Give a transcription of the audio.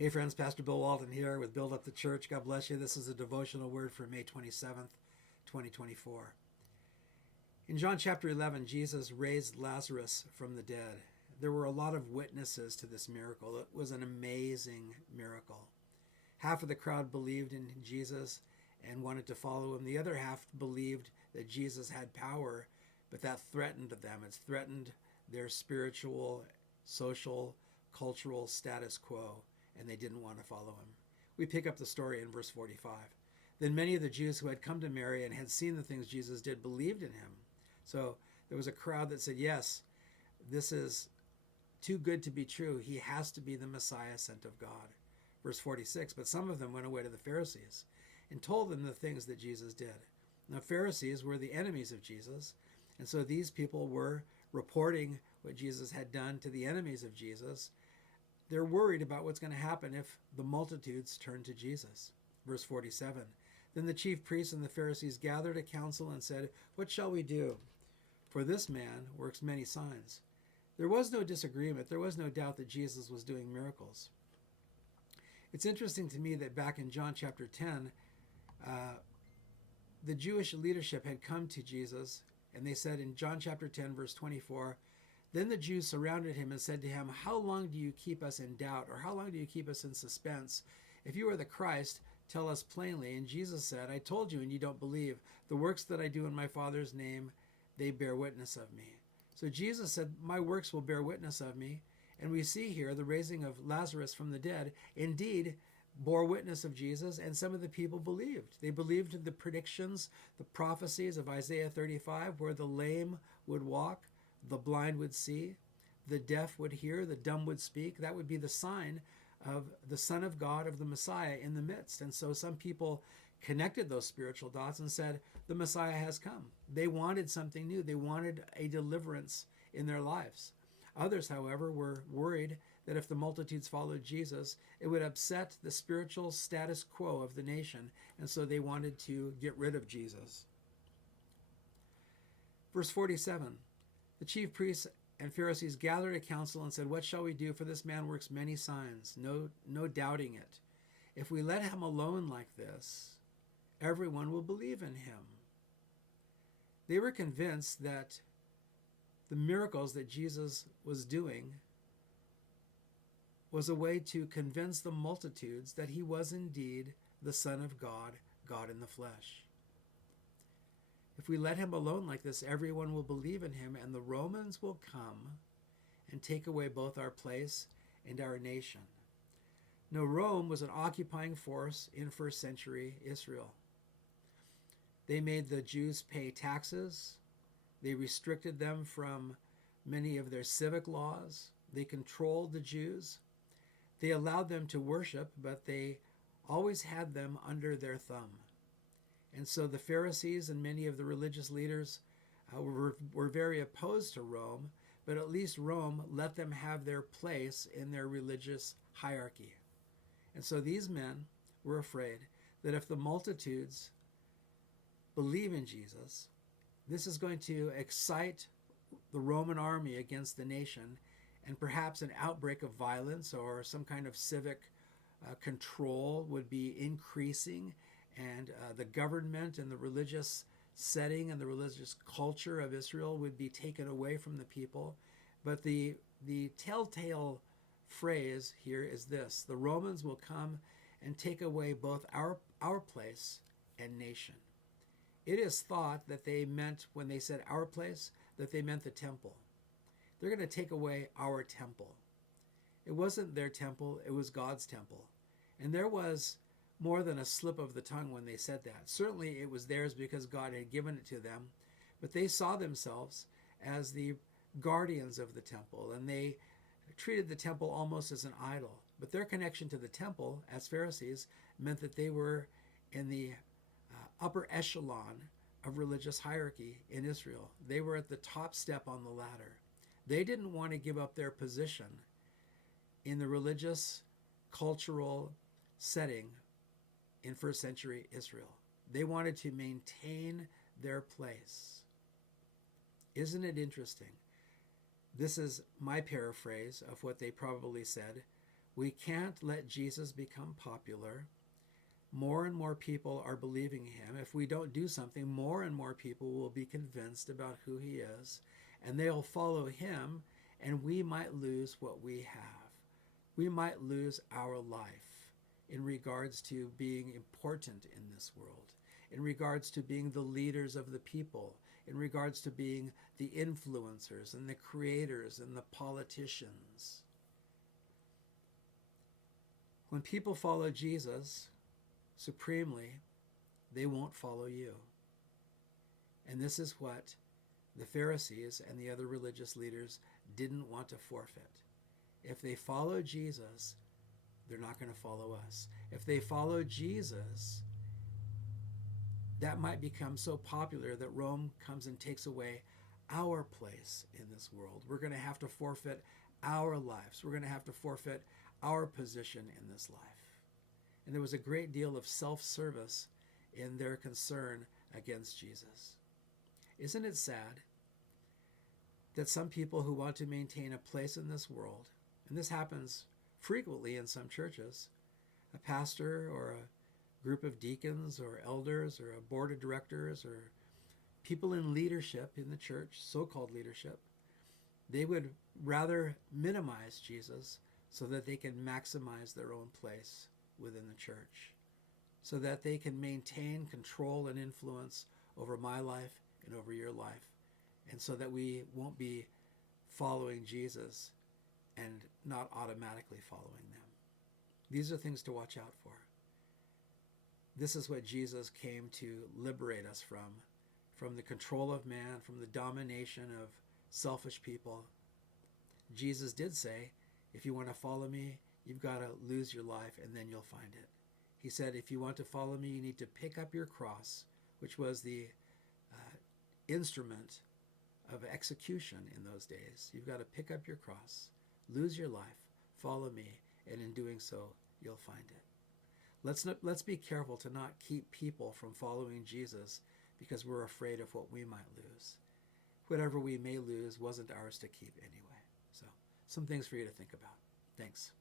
Hey friends, Pastor Bill Walton here with Build Up the Church. God bless you. This is a devotional word for May 27th, 2024. In John chapter 11, Jesus raised Lazarus from the dead. There were a lot of witnesses to this miracle. It was an amazing miracle. Half of the crowd believed in Jesus and wanted to follow him. The other half believed that Jesus had power, but that threatened them. It threatened their spiritual, social, cultural status quo, and they didn't want to follow him. We pick up the story in verse 45. Then many of the Jews who had come to Mary and had seen the things Jesus did believed in him. So there was a crowd that said, yes, this is too good to be true. He has to be the Messiah sent of God. Verse 46, but some of them went away to the Pharisees and told them the things that Jesus did. Now, Pharisees were the enemies of Jesus, and so these people were reporting what Jesus had done to the enemies of Jesus. They're worried about what's going to happen if the multitudes turn to Jesus. Verse 47, then the chief priests and the Pharisees gathered a council and said, what shall we do? For this man works many signs. There was no disagreement. There was no doubt that Jesus was doing miracles. It's interesting to me that back in John chapter 10, the Jewish leadership had come to Jesus, and they said in John chapter 10, verse 24, then the Jews surrounded him and said to him, how long do you keep us in doubt, or how long do you keep us in suspense? If you are the Christ, tell us plainly. And Jesus said, I told you, and you don't believe. The works that I do in my Father's name, they bear witness of me. So Jesus said, my works will bear witness of me. And we see here the raising of Lazarus from the dead indeed bore witness of Jesus, and some of the people believed. They believed the predictions, the prophecies of Isaiah 35, where the lame would walk, the blind would see, the deaf would hear, the dumb would speak. That would be the sign of the Son of God, of the Messiah in the midst. And so some people connected those spiritual dots and said, the Messiah has come. They wanted something new. They wanted a deliverance in their lives. Others, however, were worried that if the multitudes followed Jesus, it would upset the spiritual status quo of the nation, and so they wanted to get rid of Jesus. Verse 47, the chief priests and Pharisees gathered a council and said, what shall we do? For this man works many signs, no doubting it. If we let him alone like this, everyone will believe in him. They were convinced that the miracles that Jesus was doing was a way to convince the multitudes that he was indeed the Son of God, God in the flesh. If we let him alone like this, everyone will believe in him, and the Romans will come and take away both our place and our nation. Now, Rome was an occupying force in first century Israel. They made the Jews pay taxes. They restricted them from many of their civic laws. They controlled the Jews. They allowed them to worship, but they always had them under their thumb. And so the Pharisees and many of the religious leaders were very opposed to Rome, but at least Rome let them have their place in their religious hierarchy. And so these men were afraid that if the multitudes believe in Jesus, this is going to excite the Roman army against the nation, and perhaps an outbreak of violence or some kind of civic control would be increasing, and the government and the religious setting and the religious culture of Israel would be taken away from the people. But the telltale phrase here is this: the Romans will come and take away both our place and nation. It is thought that they meant, when they said our place, that they meant the temple. They're going to take away our temple. It wasn't their temple, it was God's temple. And there was more than a slip of the tongue when they said that. Certainly it was theirs because God had given it to them, but they saw themselves as the guardians of the temple, and they treated the temple almost as an idol. But their connection to the temple, as Pharisees, meant that they were in the upper echelon of religious hierarchy in Israel. They were at the top step on the ladder. They didn't want to give up their position in the religious, cultural setting in first century Israel. They wanted to maintain their place. Isn't it interesting? This is my paraphrase of what they probably said. We can't let Jesus become popular. More and more people are believing him. If we don't do something, more and more people will be convinced about who he is, and they'll follow him, and we might lose what we have. We might lose our life in regards to being important in this world, in regards to being the leaders of the people, in regards to being the influencers and the creators and the politicians. When people follow Jesus supremely, they won't follow you. And this is what the Pharisees and the other religious leaders didn't want to forfeit. If they follow Jesus, they're not going to follow us. If they follow Jesus, that might become so popular that Rome comes and takes away our place in this world. We're going to have to forfeit our lives. We're going to have to forfeit our position in this life. And there was a great deal of self-service in their concern against Jesus. Isn't it sad that some people who want to maintain a place in this world, and this happens frequently in some churches, a pastor or a group of deacons or elders or a board of directors or people in leadership in the church, so-called leadership, they would rather minimize Jesus so that they can maximize their own place within the church, so that they can maintain control and influence over my life and over your life, and so that we won't be following Jesus and not automatically following them. These are things to watch out for. This is what Jesus came to liberate us from the control of man, from the domination of selfish people. Jesus did say, if you want to follow me, you've got to lose your life and then you'll find it. He said, if you want to follow me, you need to pick up your cross, which was the instrument of execution in those days. You've got to pick up your cross, lose your life, follow me, and in doing so, you'll find it. Let's be careful to not keep people from following Jesus because we're afraid of what we might lose. Whatever we may lose wasn't ours to keep anyway. So, some things for you to think about. Thanks.